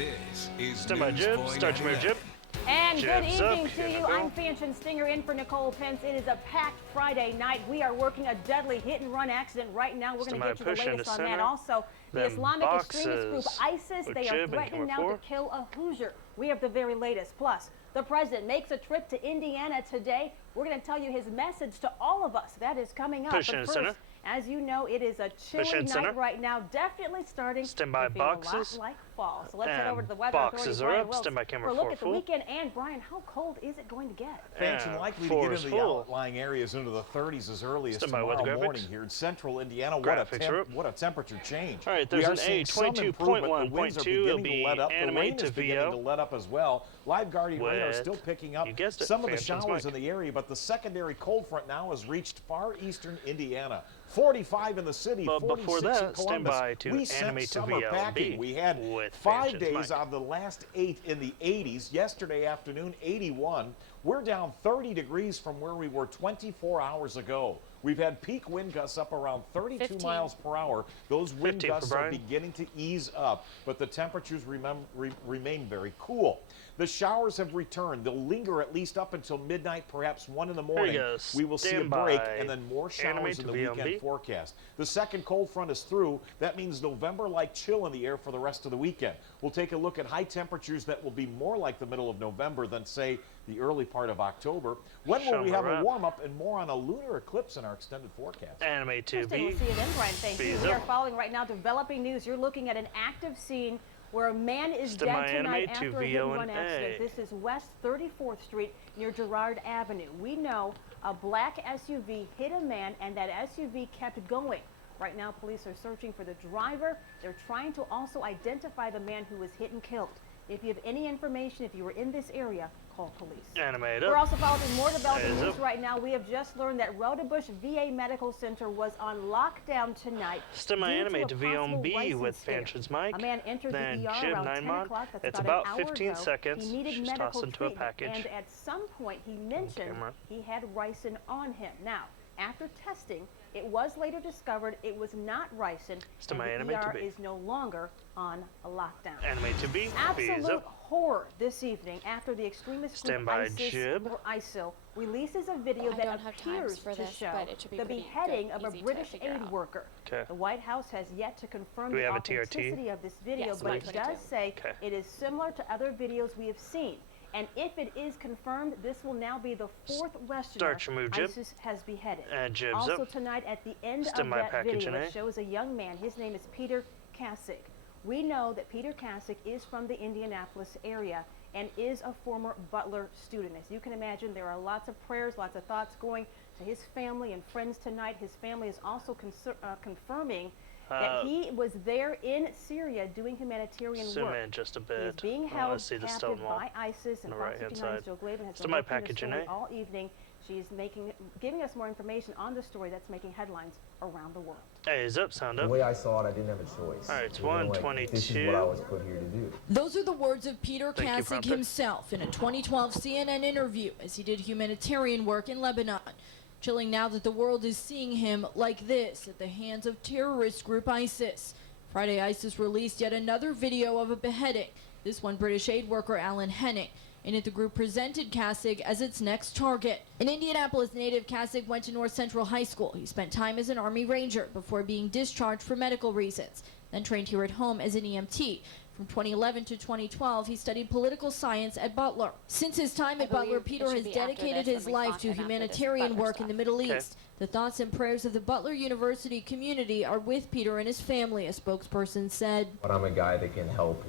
This is Stand by, Jib. Newspoint Start your Friday. Jib. And good Jib's evening up. to you. I'm Fanchon Stinger in for Nicole Pence. It is a packed Friday night. We are working a deadly hit-and-run accident right now. We're going to get you the latest on that. Also, the Islamic extremist group ISIS, they are threatening now to kill a Hoosier. We have the very latest. Plus, the president makes a trip to Indiana today. We're going to tell you his message to all of us. That is coming up. But first, as you know, it is a chilly night right now. Definitely starting to feel a lot like fall. So let's head over to the weather authority, Brian Wills, for a look at the weekend. And Brian, how cold is it going to get? Fanchon likely to get into the outlying areas into the 30s as early as tomorrow morning here in central Indiana. What a temperature change. All right, there's an A22.1.2. It'll be animate to VO. To let up as well. Live Guardian radar still picking up some of the showers in the area, but the secondary cold front now has reached far eastern Indiana. 45 in the city, 46 in Columbus. We sent summer packing. We had 5 days out of the last 8 in the 80s. Yesterday afternoon, 81. We're down 30 degrees from where we were 24 hours ago. We've had peak wind gusts up around 32 miles per hour. Those wind gusts are beginning to ease up, but the temperatures remain very cool. The showers have returned. They'll linger at least up until midnight, perhaps 1 in the morning. We will see a break and then more showers in the weekend forecast. The second cold front is through. That means November-like chill in the air for the rest of the weekend. We'll take a look at high temperatures that will be more like the middle of November than, say, the early part of October. When will we have a warm-up and more on a lunar eclipse in our extended forecast? Animate to We'll see you then, Brian. Thank you. We are following right now developing news. You're looking at an active scene where a man is dead tonight after a hit-and-run accident. This is West 34th Street near Girard Avenue. We know a black SUV hit a man, and that SUV kept going. Right now, police are searching for the driver. They're trying to also identify the man who was hit and killed. If you have any information, if you were in this area, call police. We're also following more developing news right now. We have just learned that Rodebush VA Medical Center was on lockdown tonight. Animate to VOMB with Fanchon's mic. A man entered the ER around 10 o'clock. That's about an hour 15 ago. seconds. He needed She's medical into a treatment, package. and at some point he mentioned he had ricin on him. Now, after testing, it was later discovered it was not ricin, and the ER is no longer on a lockdown. Animate to be. Absolute horror this evening after the extremist group ISIS or ISIL releases a video that appears to show the beheading of a British aid worker. The White House has yet to confirm the authenticity of this video, but it does say it is similar to other videos we have seen. And if it is confirmed, this will now be the 4th Westerner ISIS has beheaded. Also tonight, at the end of that video, it shows a young man. His name is Peter Kassig. We know that Peter Kassig is from the Indianapolis area and is a former Butler student. As you can imagine, there are lots of prayers, lots of thoughts going to his family and friends tonight. His family is also confirming that he was there in Syria doing humanitarian work. Just a bit. He is being held captive by ISIS, and Fox 59's Joe Glavin has been working the story all evening. She's giving us more information on the story that's making headlines around the world. Hey, is up, sound up. The way I saw it, I didn't have a choice. All right, it's 1:22. This is what I was put here to do. Those are the words of Peter Kassig himself in a 2012 CNN interview as he did humanitarian work in Lebanon. Chilling now that the world is seeing him like this at the hands of terrorist group ISIS. Friday, ISIS released yet another video of a beheading, this one British aid worker Alan Henning. In it, the group presented Kassig as its next target. An Indianapolis native, Kassig went to North Central High School. He spent time as an Army Ranger before being discharged for medical reasons, then trained here at home as an EMT. From 2011 to 2012, he studied political science at Butler. Since his time at Butler, Peter has dedicated his life to humanitarian work in the Middle East. The thoughts and prayers of the Butler University community are with Peter and his family, a spokesperson said. But I'm a guy that can help,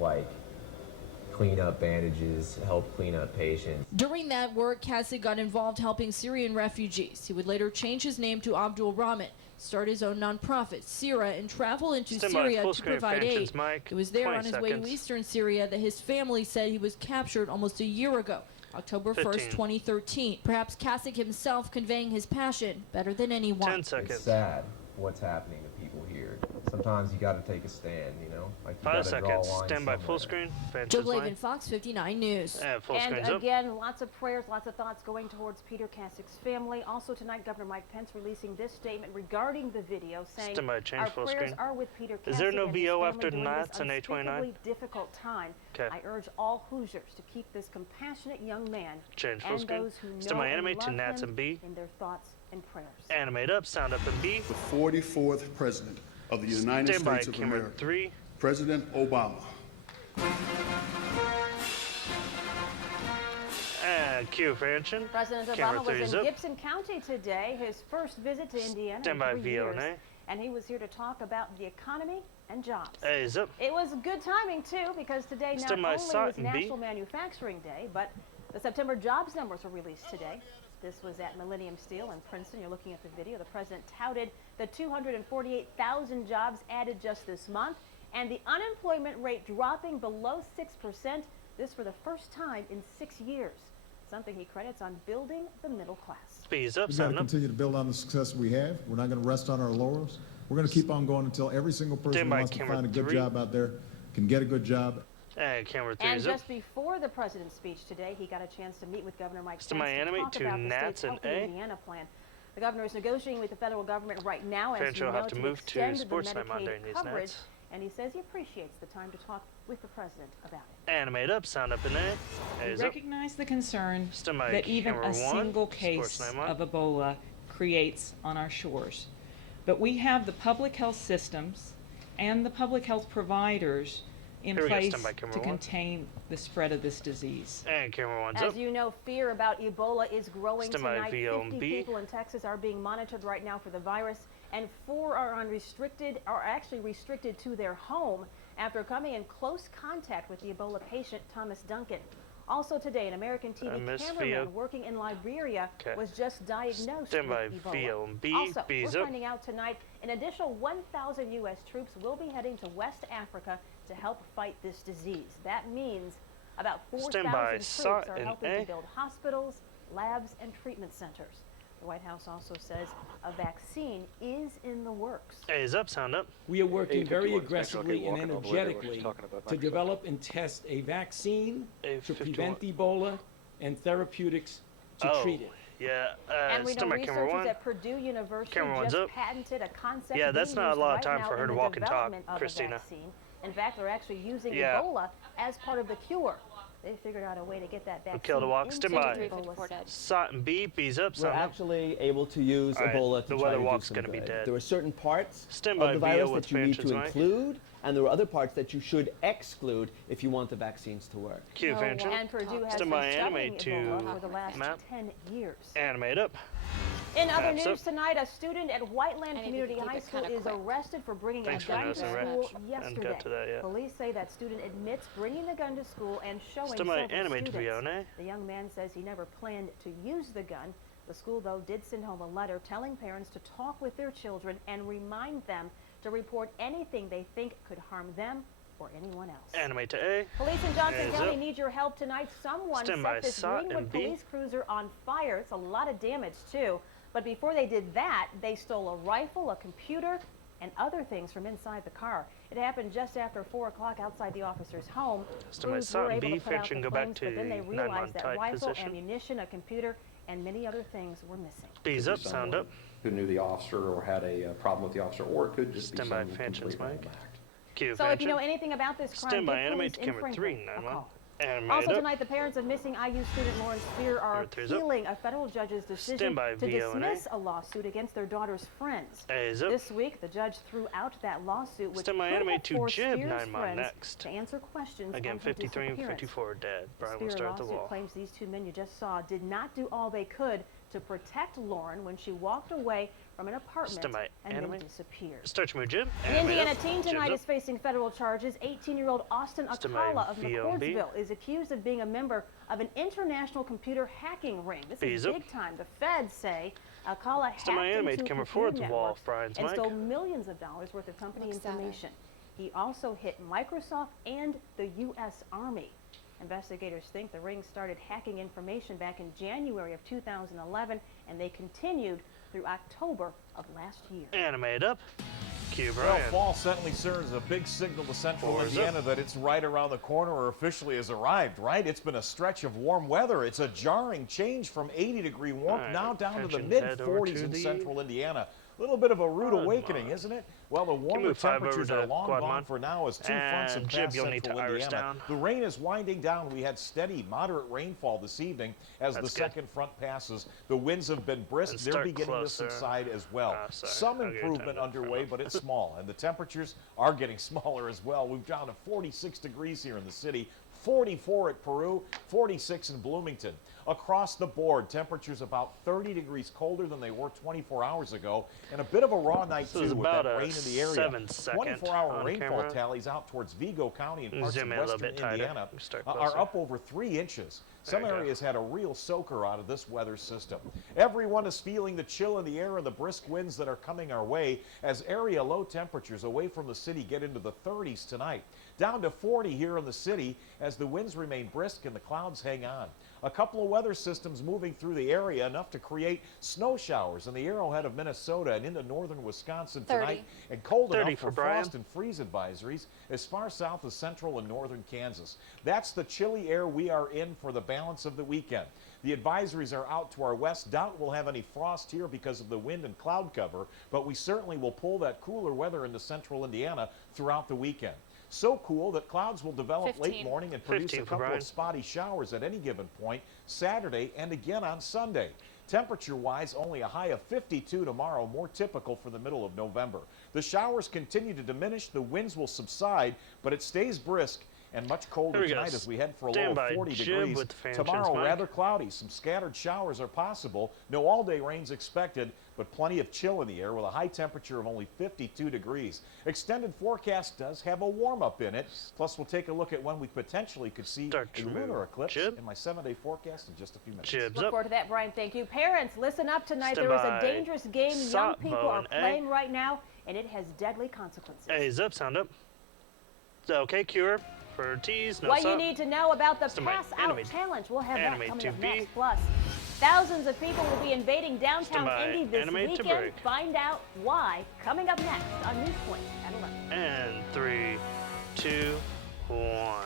clean up bandages, help clean up patients. During that work, Kassig got involved helping Syrian refugees. He would later change his name to Abdul Rahman, start his own nonprofit, Syria, and travel into Syria to provide aid. It was there on his way to eastern Syria that his family said he was captured almost a year ago, October 1st, 2013. Perhaps Kassig himself conveying his passion better than anyone. 10 seconds. It's sad what's happening to people here. sometimes you got to take a stand, you know? Like you 5 gotta draw a seconds. line Stand by full somewhere. screen. Joe Blavin, Fox 59 News. Full and screen's up. again, lots of prayers, lots of thoughts going towards Peter Kassig's family. Also tonight, Governor Mike Pence releasing this statement regarding the video, saying Stand by, change our full prayers screen. are with Peter Kassig Is there no and his VO family after during Nats this and A29? unspeakably difficult time. Okay. I urge all Hoosiers to keep this compassionate young man Change full and screen. those who Stand know by, and animate love to Nats him and B. in their thoughts and prayers. Animate up, sound up, and B. The 44th President of the United Stand by, States of camera America, 3. President Obama. And cue for action. President Camera Obama was 3's in up. Gibson County today, his first visit to Indiana Stand by, in 3 years. VO&A. And he was here to talk about the economy and jobs. A is up. It was good timing, too, because today not Stand by, only SOT was and B. National Manufacturing Day, but the September jobs numbers were released today. This was at Millennium Steel in Princeton. You're looking at the video. The president touted the 248,000 jobs added just this month, and the unemployment rate dropping below 6%. This for the first time in 6 years. Something he credits on building the middle class. B's up, We've got to sound up. continue to build on the success we have. We're not going to rest on our laurels. We're going to keep on going until every single person Stand who by, wants to camera find a good 3. job out there can get a good job. And camera 3 And is up. just before the president's speech today, he got a chance to meet with Governor Mike Pence Stand by, to animate talk to about the Nats state's and Healthy A. Indiana plan. The governor is negotiating with the federal government right now, as Fans you will know, have to move to extend the Sports Night Monday Medicaid in these coverage. Nats. And he says he appreciates the time to talk with the president about it. Animate up, sound up, and A. A We is up. recognize the concern Stand by, that even camera a 1. single Sports case Night Monday. of Ebola creates on our shores. But we have the public health systems and the public health providers in Here we go, place stand by, camera to 1. contain the spread of this disease. And camera 1's up. As you know, fear about Ebola is growing Stand by, tonight. VO and 50 B. people in Texas are being monitored right now for the virus, and 4 are actually restricted to their home after coming in close contact with the Ebola patient, Thomas Duncan. Also today, an American TV Miss cameraman VO. working in Liberia was just diagnosed Stand by, with Ebola. VO and B. Also, B's we're up. finding out tonight an additional 1,000 U.S. troops will be heading to West Africa to help fight this disease. That means about 4,000 Stand by, troops SOT are and helping A. to build hospitals, labs, and treatment centers. The White House also says a vaccine is in the works. A is up, sound up. We are working very aggressively and energetically to develop and test a vaccine to prevent Ebola and therapeutics to treat it. Yeah, And we know stand by, camera researchers 1. at Purdue University Camera 1's just up. patented a concept Yeah, that's being not a used lot of right time now for her in to the walk and talk, development of a Christina. vaccine. In fact, they're actually using Yeah. Ebola as part of the cure. They figured out a way to get that vaccine kill the walk. Stand by. into Ebola. SOT and B. B's up, We're sound up. actually able to use All right, Ebola to the try weather to do walk's some gonna be good. dead. There are certain parts Stand of by, the VO virus with that you need Fanchon's to mic. include, and there are other parts that you should exclude if you want the vaccines to work. Cue Fanchon. And Purdue has Stand been by, studying animate to Ebola for the last map. 10 years. Animate up. In other Maps news up. tonight, a student at Whiteland And if you Community keep High it School kinda is quick. arrested for bringing Thanks a for gun to noticing, Red. school And yesterday. got to that, yeah. Police say that student admits bringing the gun to school and showing Stand by, several animate to students. VO&A. The young man says he never planned to use the gun. The school, though, did send home a letter telling parents to talk with their children and remind them to report anything they think could harm them or anyone else. Animate to A. Police in Johnson Hands County up. need your help tonight. Someone Stand by, set this SOT Greenwood and B. police cruiser on fire. It's a lot of damage, too. But before they did that, they stole a rifle, a computer, and other things from inside the car. It happened just after 4 o'clock outside the officer's home. Stand by, Crews SOT were and able B. to put out Finch and the go back flames, to but then they the realized that 9-1 tight rifle, position. ammunition, a computer, and many other things were missing. B's up, sound up. Who knew the officer or had a problem with the officer, or it could just Stand be by, some Fanchon's complete mic. random act. Cue So if you know Fanchon. anything about this crime, Stand by, give animate police to in camera 3, Franklin a 9-1. call. Animate Also up. tonight, the parents of missing IU student Lauren Spear are Camera 3's up. appealing a federal judge's decision Stand by, to VO&A. dismiss a lawsuit against their daughter's friends. A is up. This week, the judge threw out that lawsuit, which Stand by, could animate have to forced Jib, Spear's 9-1 friends next. to answer questions Again, on her 53 and disappearance. 54 dead. Brian The will Spear start the lawsuit wall. claims these two men you just saw did not do all they could to protect Lauren when she walked away from an apartment Stand by, and then animate. disappeared. Start your move, Jib. An Animate Indiana up. teen Jib's tonight up. is facing federal charges. 18-year-old Austin Stand by, Akala of VOB. McCordsville is accused of being a member of an international computer hacking ring. This B's is up. big time. The feds say Akala hacked Stand by, animate. into Camera computer 4 at the wall. networks Brian's and mic. stole millions of dollars worth of company information. He also hit Microsoft and the U.S. Army. Investigators think the ring started hacking information back in January of 2011, and they continued through October of last year. Animate up. Q, Well, Brian. fall certainly serves a big signal to central Indiana that it's right around the corner or officially has arrived, right? It's been a stretch of warm weather. It's a jarring change from 80-degree warmth now down to the mid-40s in central Indiana. A little bit of a rude awakening, isn't it? Well, the warmer temperatures are long gone for now as two fronts have passed central Indiana. The rain is winding down. We had steady, moderate rainfall this evening as the second front passes. The winds have been brisk. They're beginning to subside as well. Some improvement underway, but it's small, and the temperatures are getting smaller as well. We've down to 46 degrees here in the city, 44 at Peru, 46 in Bloomington. Across the board, temperatures about 30 degrees colder than they were 24 hours ago, and a bit of a raw night too with that rain in the area. 24-hour rainfall tallies out towards Vigo County and parts of western Indiana are up over 3 inches. Some areas had a real soaker out of this weather system. Everyone is feeling the chill in the air and the brisk winds that are coming our way as area low temperatures away from the city get into the 30s tonight. Down to 40 here in the city as the winds remain brisk and the clouds hang on. A couple of weather systems moving through the area, enough to create snow showers in the arrowhead of Minnesota and into northern Wisconsin tonight, and cold enough for frost and freeze advisories as far south as central and northern Kansas. That's the chilly air we are in for the balance of the weekend. The advisories are out to our west. Doubt we'll have any frost here because of the wind and cloud cover, but we certainly will pull that cooler weather into central Indiana throughout the weekend. So cool that clouds will develop late morning and produce a couple of spotty showers at any given point Saturday and again on Sunday. Temperature-wise, only a high of 52 tomorrow, more typical for the middle of November. The showers continue to diminish, the winds will subside, but it stays brisk and much colder tonight as we head for a low of 40 degrees. Tomorrow, rather cloudy. Some scattered showers are possible. No all-day rains expected, but plenty of chill in the air with a high temperature of only 52 degrees. Extended forecast does have a warm-up in it. Plus, we'll take a look at when we potentially could see a lunar eclipse in my 7-day forecast in just a few minutes. Look forward to that, Brian. Thank you. Parents, listen up tonight. There is a dangerous game young people are playing right now, and it has deadly consequences. Hey, zip, sound up. Okay, cure. For teas, no what you need to know about the Pass Out Challenge. We'll have that coming up next. Plus, thousands of people will be invading downtown Indy this weekend. Find out why coming up next on Newspoint.